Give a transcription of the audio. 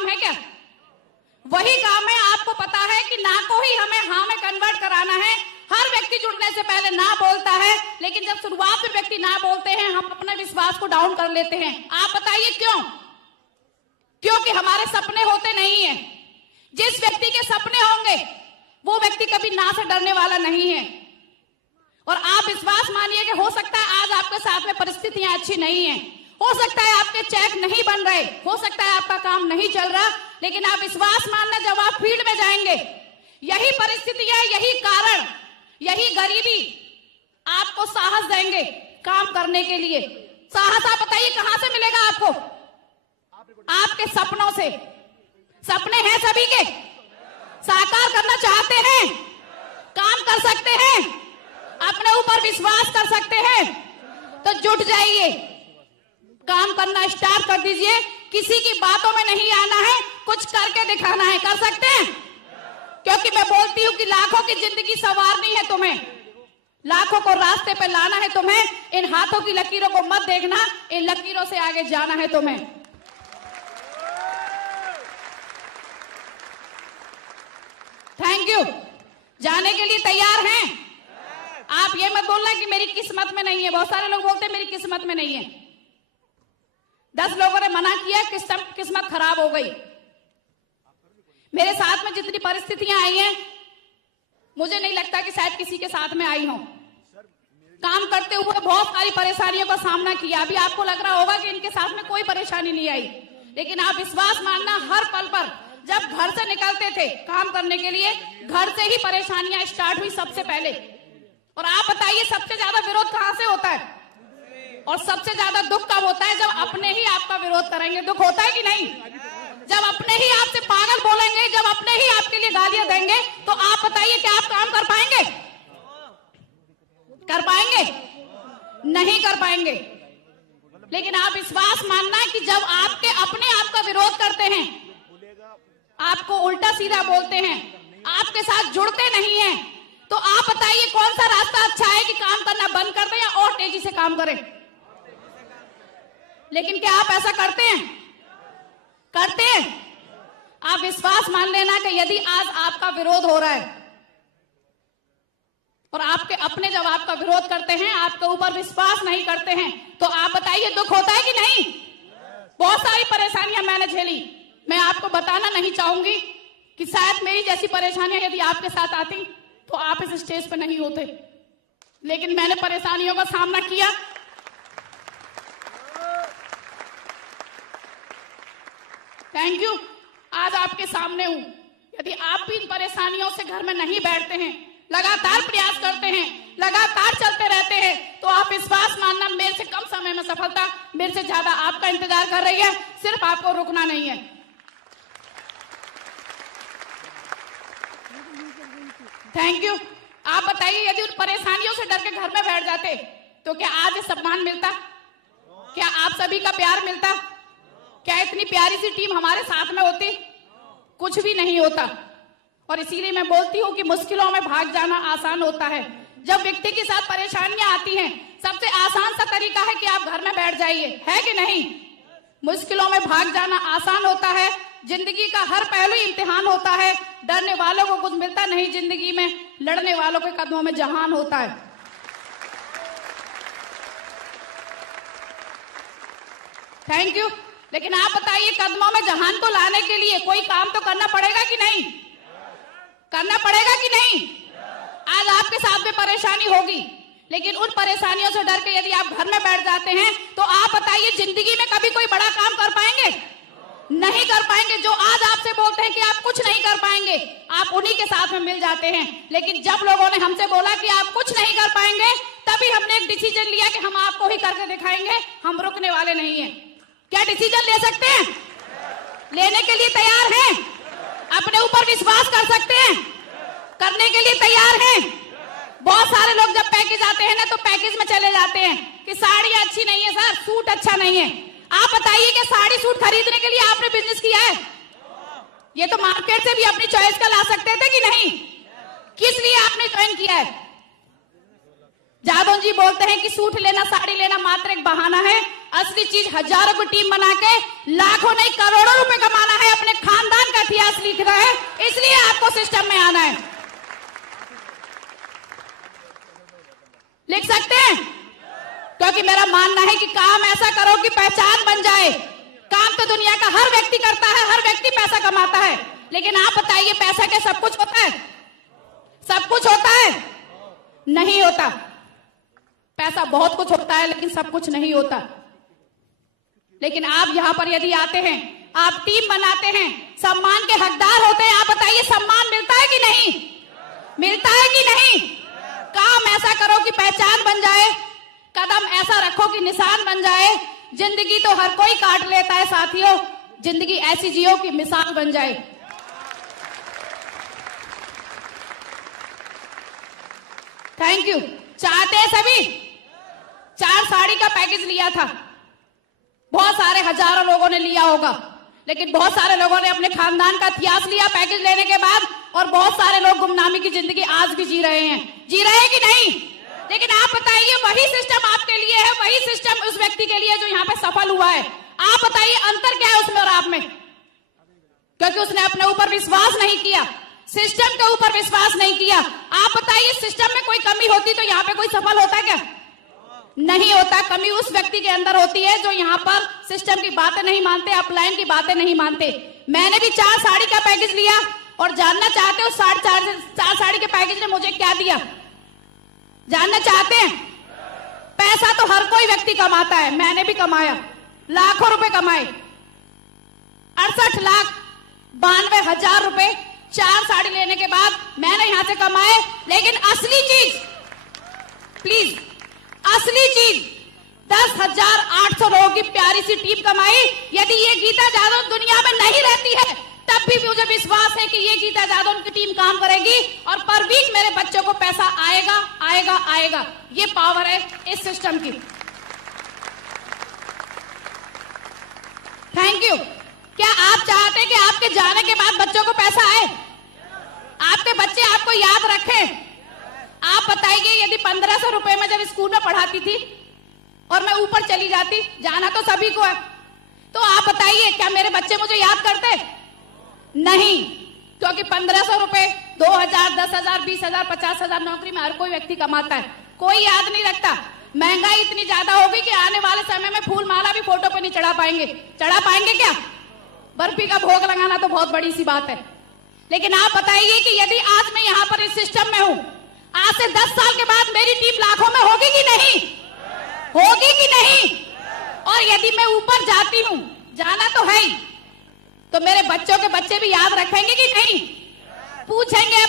काम है क्या? वही काम है। आपको पता है कि ना को ही हमें हाँ में कन्वर्ट कराना है। हर व्यक्ति जुड़ने से पहले ना बोलता है, लेकिन जब शुरुआत में व्यक्ति ना बोलते हैं हम अपने विश्वास को डाउन कर लेते हैं। आप बताइए क्यों? क्योंकि हमारे सपने होते नहीं है। जिस व्यक्ति के सपने होंगे वो व्यक्ति कभी ना से डरने वाला नहीं है। और आप विश्वास मानिए कि हो सकता है आज आपके साथ में परिस्थितियां अच्छी नहीं है, हो सकता है आपके चेक नहीं बन रहे, हो सकता है आपका काम नहीं चल रहा, लेकिन आप विश्वास मानना जब आप फील्ड में जाएंगे, यही परिस्थितियां, यही कारण, यही गरीबी आपको साहस देंगे काम करने के लिए। साहस आप बताइए कहां से मिलेगा आपको? आपके सपनों से। सपने हैं सभी के, साकार करना चाहते हैं, काम कर सकते हैं, अपने ऊपर विश्वास कर सकते हैं, तो जुट जाइए, काम करना स्टार्ट कर दीजिए। किसी की बातों में नहीं आना है, कुछ करके दिखाना है। कर सकते हैं? क्योंकि मैं बोलती हूं कि लाखों की जिंदगी संवारनी है तुम्हें, लाखों को रास्ते पे लाना है तुम्हें। इन हाथों की लकीरों को मत देखना, इन लकीरों से आगे जाना है तुम्हें। Thank you. जाने के लिए तैयार हैं? आप ये मत बोलना कि मेरी किस्मत में नहीं है। बहुत सारे लोग बोलते हैं मेरी किस्मत में नहीं है। 10 लोगों ने मना किया, किस्मत खराब हो गई। मेरे साथ में जितनी परिस्थितियां आई हैं, मुझे नहीं लगता कि शायद किसी के साथ में आई हो। काम करते हुए बहुत सारी परेशानियों का सामना किया। अभी आपको लग रहा होगा कि इनके साथ में कोई परेशानी नहीं आई, लेकिन आप विश्वास मानना, हर पल पर जब घर से निकलते थे काम करने के लिए, घर से ही परेशानियां स्टार्ट हुई सबसे पहले। और आप बताइए सबसे ज्यादा विरोध कहां से होता है? और सबसे ज्यादा दुख कब होता है? जब अपने ही आपका विरोध करेंगे। दुख होता है कि नहीं? जब अपने ही आपसे पागल बोलेंगे, जब अपने ही आपके लिए गालियां देंगे, तो आप बताइए क्या आप काम कर पाएंगे? कर पाएंगे? नहीं कर पाएंगे। लेकिन आप विश्वास मानना कि जब आपके अपने आपका विरोध करते हैं, आपको उल्टा सीधा बोलते हैं, आपके साथ जुड़ते नहीं हैं, तो आप बताइए कौन सा रास्ता अच्छा है कि काम करना बंद कर दें या और तेजी से काम करें? लेकिन क्या आप ऐसा करते हैं? करते हैं? आप विश्वास मान लेना कि यदि आज आपका विरोध हो रहा है और आपके अपने जब आपका विरोध करते हैं, आपके ऊपर विश्वास नहीं करते हैं, तो आप बताइए दुख होता है कि नहीं? बहुत सारी परेशानियां मैंने झेली। मैं आपको बताना नहीं चाहूंगी कि शायद मेरी जैसी परेशानियां यदि आपके साथ आती तो आप इस स्टेज पर नहीं होते, लेकिन मैंने परेशानियों का सामना किया। Thank you. आज आपके सामने हूं। यदि आप भी इन परेशानियों से घर में नहीं बैठते हैं, लगातार प्रयास करते हैं, लगातार चलते रहते हैं, तो आप विश्वास मानना मेरे से कम समय में सफलता मेरे से ज्यादा आपका इंतजार कर रही है। सिर्फ आपको रुकना नहीं है। Thank you. आप बताइए यदि उन परेशानियों से डर के घर में बैठ जाते तो क्या आज ये सम्मान मिलता? क्या आप सभी का प्यार मिलता? क्या इतनी प्यारी सी टीम हमारे साथ में होती? कुछ भी नहीं होता। और इसीलिए मैं बोलती हूँ कि मुश्किलों में भाग जाना आसान होता है। जब व्यक्ति के साथ परेशानियां आती हैं, सबसे आसान सा तरीका है कि आप घर में बैठ जाइए, है कि नहीं? मुश्किलों में भाग जाना आसान होता है। जिंदगी का हर पहलू इम्तिहान होता है। डरने वालों को कुछ मिलता नहीं जिंदगी में, लड़ने वालों के कदमों में जहान होता है। Thank you. लेकिन आप बताइए कदमों में जहान को लाने के लिए कोई काम तो करना पड़ेगा कि नहीं? करना पड़ेगा कि नहीं? आज आपके साथ में परेशानी होगी, लेकिन उन परेशानियों से डर के यदि आप घर में बैठ जाते हैं, तो आप बताइए जिंदगी में कभी कोई बड़ा काम कर पाएंगे? नहीं कर पाएंगे। जो आज आपसे बोलते हैं कि आप कुछ नहीं कर पाएंगे, आप उन्हीं के साथ में मिल जाते हैं। लेकिन जब लोगों ने हमसे बोला कि आप कुछ नहीं कर पाएंगे, तभी हमने एक डिसीजन लिया कि हम आपको ही करके दिखाएंगे, हम रुकने वाले नहीं हैं। क्या डिसीजन ले सकते हैं? लेने के लिए तैयार हैं? अपने ऊपर विश्वास कर सकते हैं? करने के लिए तैयार हैं? बहुत सारे लोग जब पैकेज आते हैं ना, तो पैकेज में चले जाते हैं कि साड़ी अच्छी नहीं है सर, सूट अच्छा नहीं है। आप बताइए कि साड़ी सूट खरीदने के लिए आपने बिजनेस किया है? ये तो मार्केट से भी अपनी चॉइस का ला सकते थे कि नहीं? किस लिए आपने ज्वाइन किया है? जादव जी बोलते हैं कि सूट लेना, साड़ी लेना मात्र एक बहाना है। असली चीज हजारों की टीम बना के लाखों नहीं करोड़ों रुपए कमाना है, अपने खानदान का इतिहास लिखना है, इसलिए आपको सिस्टम में आना है। लिख सकते हैं? क्योंकि मेरा मानना है कि काम ऐसा करो कि पहचान बन जाए। काम तो दुनिया का हर व्यक्ति करता है, हर व्यक्ति पैसा कमाता है, लेकिन आप बताइए पैसा क्या सब कुछ होता है? सब कुछ होता है? नहीं होता। पैसा बहुत कुछ होता है लेकिन सब कुछ नहीं होता। लेकिन आप यहां पर यदि आते हैं, आप टीम बनाते हैं, सम्मान के हकदार होते हैं, आप बताइए सम्मान मिलता है कि नहीं? मिलता है कि नहीं? काम ऐसा करो कि पहचान बन जाए, कदम ऐसा रखो कि निशान बन जाए। जिंदगी तो हर कोई काट लेता है साथियों, जिंदगी ऐसी जियो कि मिसाल बन जाए। Thank you. चाहते हैं सभी? 4 साड़ी का पैकेज लिया था, बहुत सारे हजारों लोगों ने लिया होगा, लेकिन बहुत सारे लोगों ने अपने खानदान का इतिहास लिया पैकेज लेने के बाद, और बहुत सारे लोग गुमनामी की जिंदगी आज भी जी रहे हैं। जी रहे हैं कि नहीं? लेकिन आप बताइए, वही सिस्टम आपके लिए है, वही सिस्टम उस व्यक्ति के लिए जो यहां पे सफल हुआ है। आप बताइए अंतर क्या है उसमें और आप में? क्योंकि उसने अपने ऊपर विश्वास नहीं किया, सिस्टम के ऊपर विश्वास नहीं किया। आप बताइए सिस्टम में कोई कमी होती तो यहां पे कोई सफल होता क्या? नहीं होता। कमी उस व्यक्ति के अंदर होती है जो यहां पर सिस्टम की बातें नहीं मानते, अपलाइन की बातें नहीं मानते। मैंने भी 4 साड़ी का पैकेज लिया, और जानना चाहते हो 4 साड़ी के पैकेज ने मुझे क्या दिया? जानना चाहते हैं? पैसा तो हर कोई व्यक्ति कमाता है, मैंने भी कमाया, लाखों रुपए कमाए, 68,92,000 रुपए 4 साड़ी लेने के बाद मैंने यहां से कमाए। लेकिन असली चीज, प्लीज, असली चीज 10,800 लोगों की प्यारी सी टीम कमाई। यदि ये गीता जादव दुनिया में नहीं रहती है, तब भी मुझे विश्वास है कि ये गीता जादव उनकी टीम काम करेगी, और पर वीक मेरे बच्चों को पैसा आएगा आएगा आएगा। ये पावर है इस सिस्टम की। Thank you. क्या आप चाहते हैं कि आपके जाने के बाद बच्चों को पैसा आए, आपके बच्चे आपको याद रखें? आप बताइए, यदि 1500 रुपए में जब स्कूल में पढ़ाती थी और मैं ऊपर चली जाती, जाना तो सभी को है, तो आप बताइए क्या मेरे बच्चे मुझे याद करते? नहीं, क्योंकि 1500 रुपए 2000, 10,000, 20,000, 50,000 नौकरी में हर कोई व्यक्ति कमाता है, कोई याद नहीं रखता। महंगाई इतनी ज्यादा होगी कि आने वाले समय में फूल माला भी फोटो पे नहीं चढ़ा पाएंगे। चढ़ा पाएंगे क्या? बर्फी का भोग लगाना तो बहुत बड़ी सी बात है। लेकिन आप बताइए कि यदि आज मैं यहां पर इस सिस्टम में हूं, आज से 10 साल के बाद मेरी टीम लाखों में होगी कि नहीं? होगी कि नहीं? और यदि मैं ऊपर जाती हूं, जाना तो है ही, तो मेरे बच्चों के बच्चे भी याद रखेंगे कि नहीं? पूछेंगे